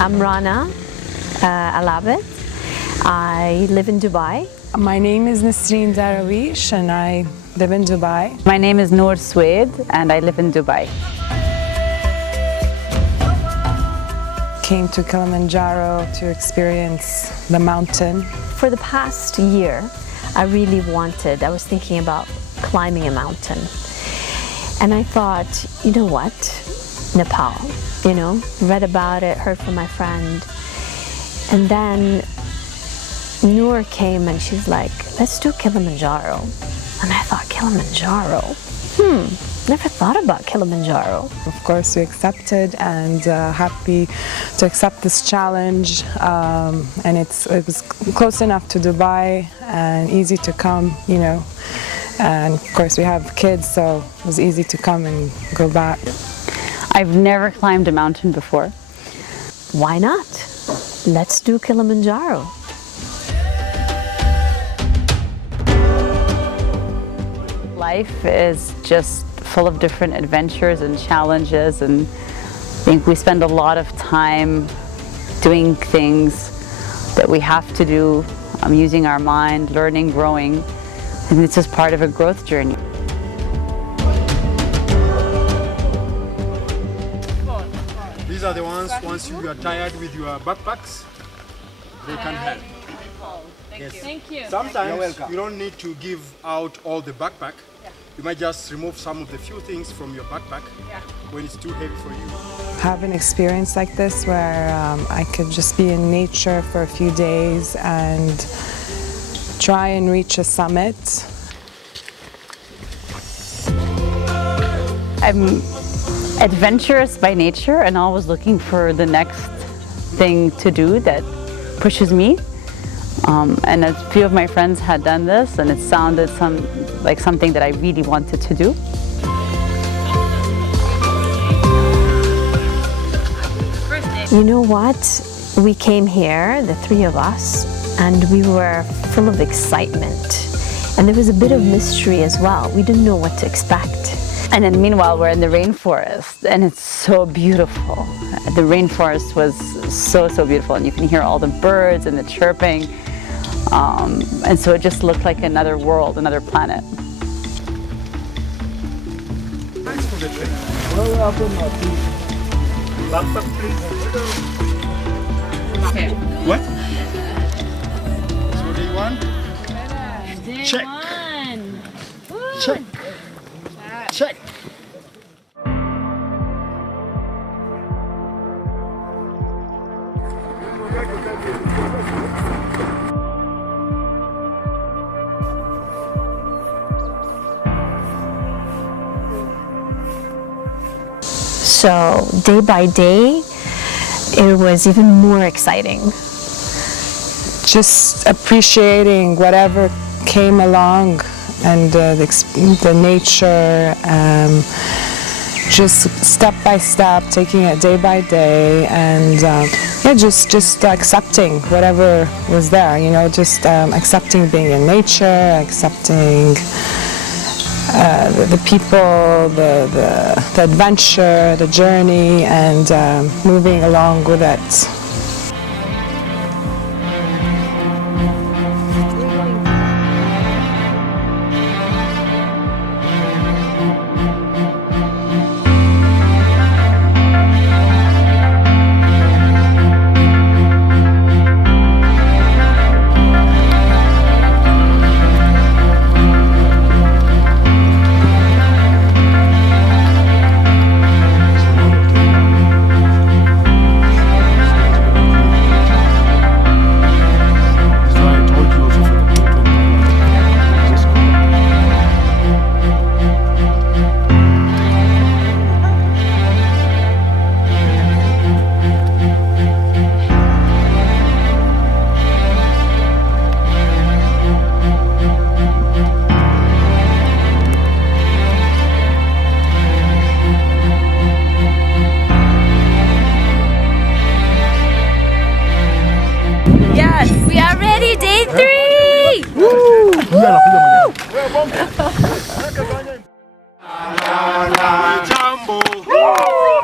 I'm Rana Alabit. I live in Dubai. My name is Nasreen Darawish and I live in Dubai. My name is Noor Swade and I live in Dubai. Came to Kilimanjaro to experience the mountain. For the past year, I was thinking about climbing a mountain. And I thought, you know what, Nepal, read about it, heard from my friend. And then Noor came and she's like, let's do Kilimanjaro. And I thought, Kilimanjaro? Never thought about Kilimanjaro. Of course, we accepted and happy to accept this challenge. And it was close enough to Dubai and easy to come, And of course, we have kids, so it was easy to come and go back. I've never climbed a mountain before. Why not? Let's do Kilimanjaro. Life is just full of different adventures and challenges, and I think we spend a lot of time doing things that we have to do, using our mind, learning, growing, and it's just part of a growth journey. These are the ones, once you are tired with your backpacks, they can help. Yes. Thank you. Sometimes you don't need to give out all the backpack. You might just remove some of the few things from your backpack when it's too heavy for you. Have an experience like this where I could just be in nature for a few days and try and reach a summit. I'm adventurous by nature and always looking for the next thing to do that pushes me. And a few of my friends had done this and it sounded like something that I really wanted to do. You know what? We came here, the three of us, and we were full of excitement. And there was a bit of mystery as well. We didn't know what to expect. And then meanwhile, we're in the rainforest and it's so beautiful. The rainforest was so beautiful, and you can hear all the birds and the chirping. And so it just looked like another world, another planet. Thanks for the trip. Okay. What? So day one? Check. Check. Check. So day by day, it was even more exciting. Just appreciating whatever came along and the nature, just step by step, taking it day by day, and just accepting whatever was there, just accepting being in nature, accepting the people, the adventure, the journey, and moving along with it.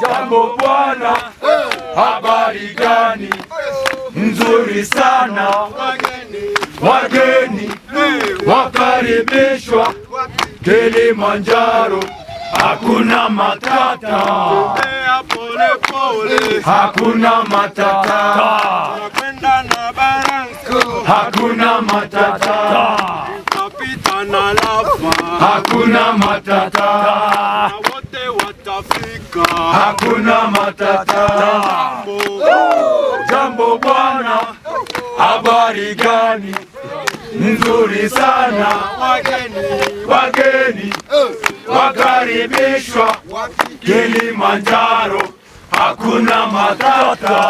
Jambo bwana. habari gani? Nzuri sana. Wageni wakaribishwa Kilimanjaro, hakuna matata, hakuna matata, hakuna matata, hakuna matata, hakuna matata. Jambo bwana, habari gani? Nzuri sana. Wageni wakaribishwa Kilimanjaro, hakuna matata.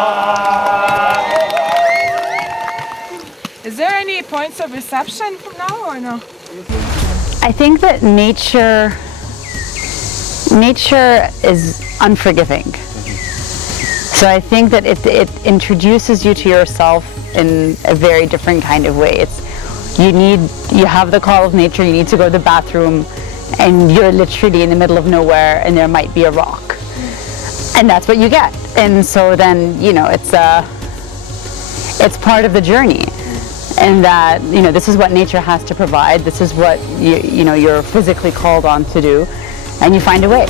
Is there any points of reception from now or no? I think that nature is unforgiving. So I think that it introduces you to yourself in a very different kind of way. You have the call of nature, you need to go to the bathroom, and you're literally in the middle of nowhere and there might be a rock. And that's what you get. And so then, it's part of the journey. And that, this is what nature has to provide, this is what you're physically called on to do, and you find a way.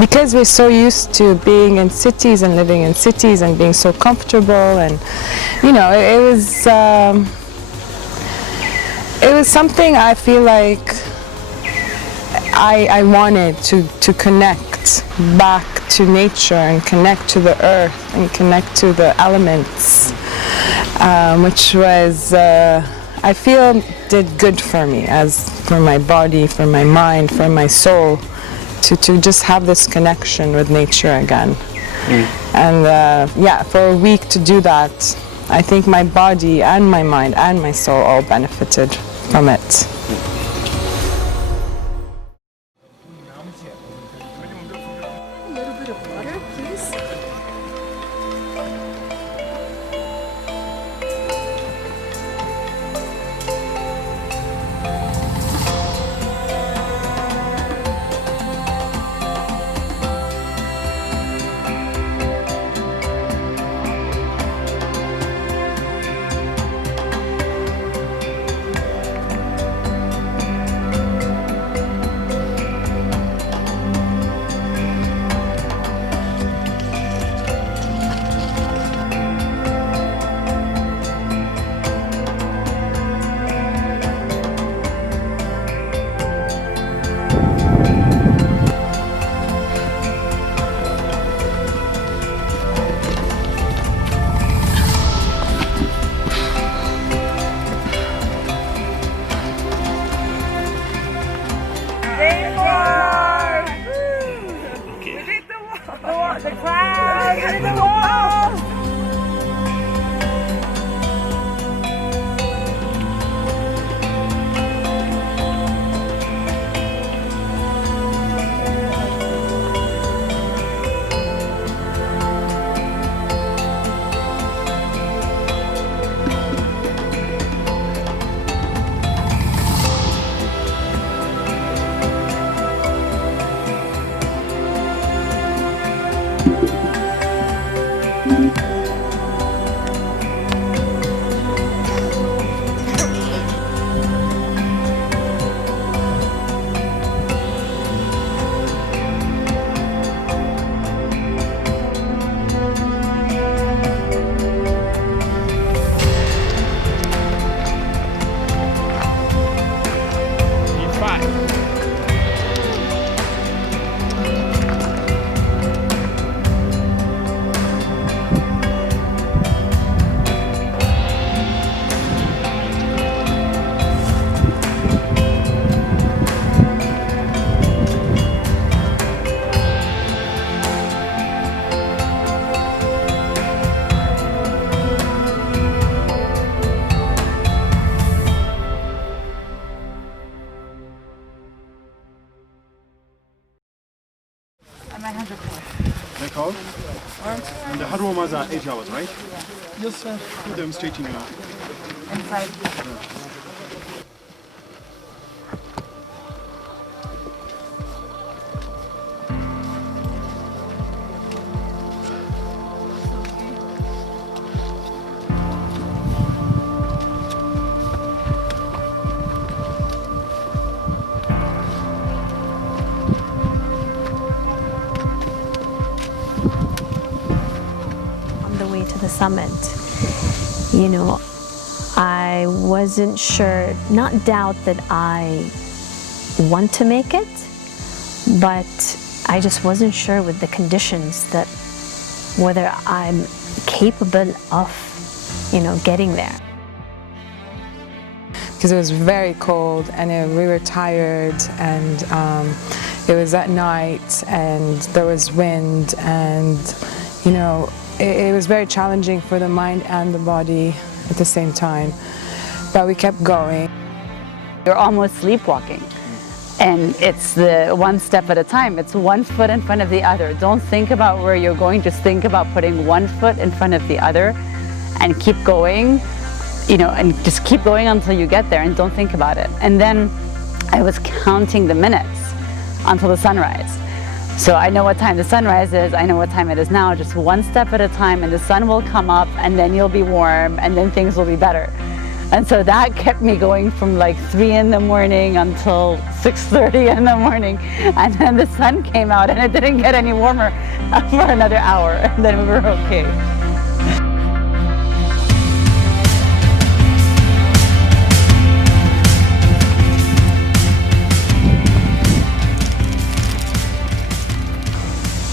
Because we're so used to being in cities and living in cities and being so comfortable, and it was something I feel like I wanted to connect back to nature and connect to the earth and connect to the elements, which was I feel did good for me, as for my body, for my mind, for my soul. To just have this connection with nature again. And for a week to do that, I think my body and my mind and my soul all benefited from it. A little bit of water, please. The crowd in the wall. Back out. And the harumas are 8 hours, right? Just put them straight in your... Inside. On the way to the summit, you know, I wasn't sure, not doubt that I want to make it, but I just wasn't sure with the conditions that whether I'm capable of, you know, getting there. Because it was very cold and we were tired, and it was at night and there was wind, and you know, it was very challenging for the mind and the body at the same time, but we kept going. You're almost sleepwalking, and it's the one step at a time. It's one foot in front of the other. Don't think about where you're going, just think about putting one foot in front of the other and keep going, you know, and just keep going until you get there, and don't think about it. And then I was counting the minutes until the sunrise. So I know what time the sunrise is, I know what time it is now, just one step at a time, and the sun will come up, and then you'll be warm, and then things will be better. And so that kept me going from like 3 in the morning until 6:30 in the morning. And then the sun came out and it didn't get any warmer for another hour, and then we were okay.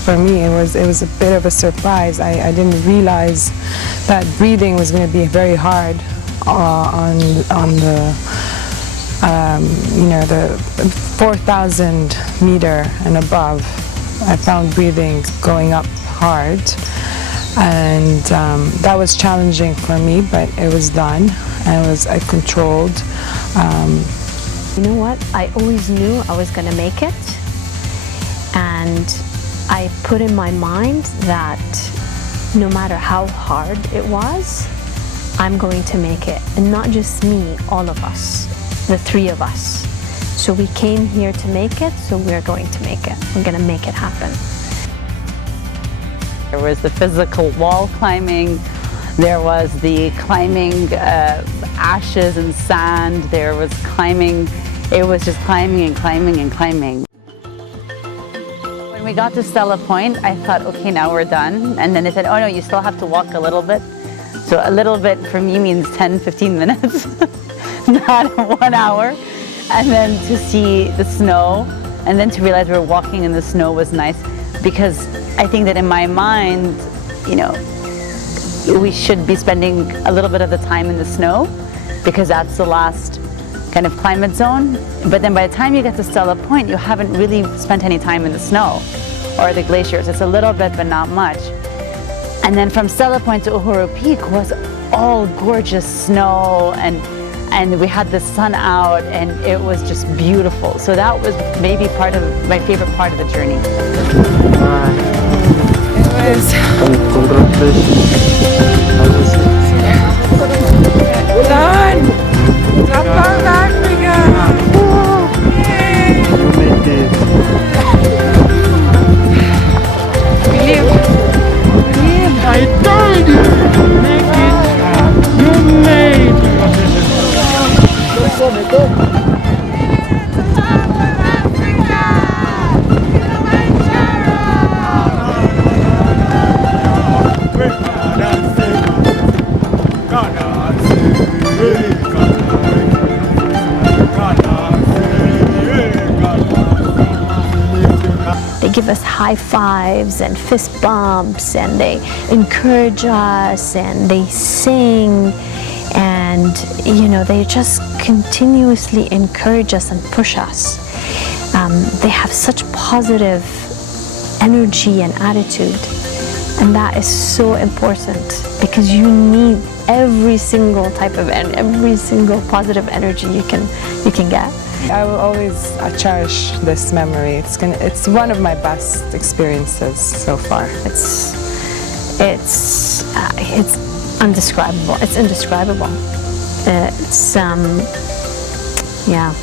For me, it was a bit of a surprise. I didn't realize that breathing was going to be very hard on the you know, the 4,000 meter and above. I found breathing going up hard, and that was challenging for me, but it was done. I controlled. You know what? I always knew I was going to make it, and I put in my mind that no matter how hard it was, I'm going to make it. And not just me, all of us, the 3 of us. So we came here to make it, so we're going to make it. We're going to make it happen. There was the physical wall climbing, there was the climbing ashes and sand, there was climbing, it was just climbing and climbing and climbing. When we got to Stella Point, I thought, okay, now we're done. And then they said, oh no, you still have to walk a little bit. So a little bit for me means 10, 15 minutes, not 1 hour. And then to see the snow, and then to realize we were walking in the snow was nice, because I think that in my mind, you know, we should be spending a little bit of the time in the snow, because that's the last kind of climate zone. But then by the time you get to Stella Point, you haven't really spent any time in the snow or the glaciers. It's a little bit, but not much. And then from Stella Point to Uhuru Peak was all gorgeous snow, and we had the sun out, and it was just beautiful. So that was maybe part of my favorite part of the journey. It was done! Top of Africa! Yay! You made it. I told you! Make it! You made it! They give us high fives and fist bumps, and they encourage us, and they sing, and you know, they just continuously encourage us and push us. They have such positive energy and attitude, and that is so important, because you need every single type of every single positive energy you can get. I will always cherish this memory. It's one of my best experiences so far. It's undescribable. It's indescribable. Yeah,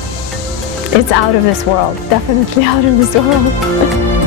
it's out of this world. Definitely out of this world.